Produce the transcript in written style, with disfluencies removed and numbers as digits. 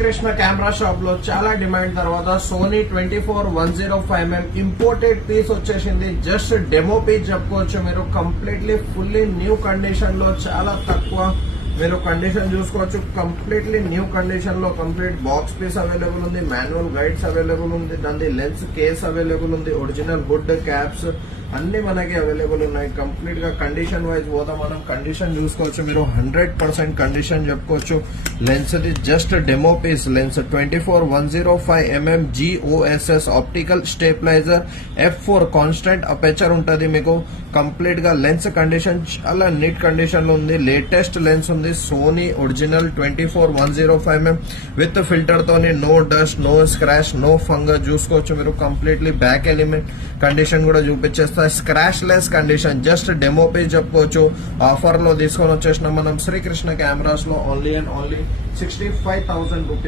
Krishna camera shop లో చాలా demand తర్వాత సోనీ 24-105mm ఇంపోర్టెడ్ పీస్ వచ్చేసింది. జస్ట్ డెమో పీస్ చెప్పుకోవచ్చు. మీరు కంప్లీట్లీ ఫుల్లీ న్యూ కండిషన్ లో చాలా తక్కువ మీరు కండిషన్ చూసుకోవచ్చు. కంప్లీట్లీ న్యూ కండిషన్ లో కంప్లీట్ బాక్స్ పీస్ అవైలబుల్ ఉంది, మాన్యువల్ గైడ్స్ అవైలబుల్ ఉంది, దాని లెన్స్ కేస్ అవైలబుల్ ఉంది, ఒరిజినల్ హుడ్ క్యాప్స్ అన్ని మనకి అవైలబుల్ ఉన్నాయి. కంప్లీట్ గా కండిషన్ వైజ్ పోదాం మనం. కండిషన్ చూసుకోవచ్చు మీరు 100% కండిషన్ చెప్పుకోవచ్చు. Lens the just demo piece. Lens 24-105mm GOSS optical stabilizer f4 constant aperture ఉంటది. మీకు కంప్లీట్ గా లెన్స్ కండిషన్ చాలా నీట్ కండిషన్ లో ఉంది. లేటెస్ట్ లెన్స్ ఉంది, Sony original 24-105mm with filter తోని. No dust, no scratch, no fungus చూసుకోవచ్చు మీరు. కంప్లీట్లీ బ్యాక్ ఎలిమెంట్ కండిషన్ కూడా చూపించేస్తా. Scratch less condition, just demo piece చెప్పుకోవచ్చు. ఆఫర్ లో తీసుకొని వచ్చేసినాం మనం శ్రీకృష్ణ కెమెరాస్ లో. Only and only 65,000 rupees.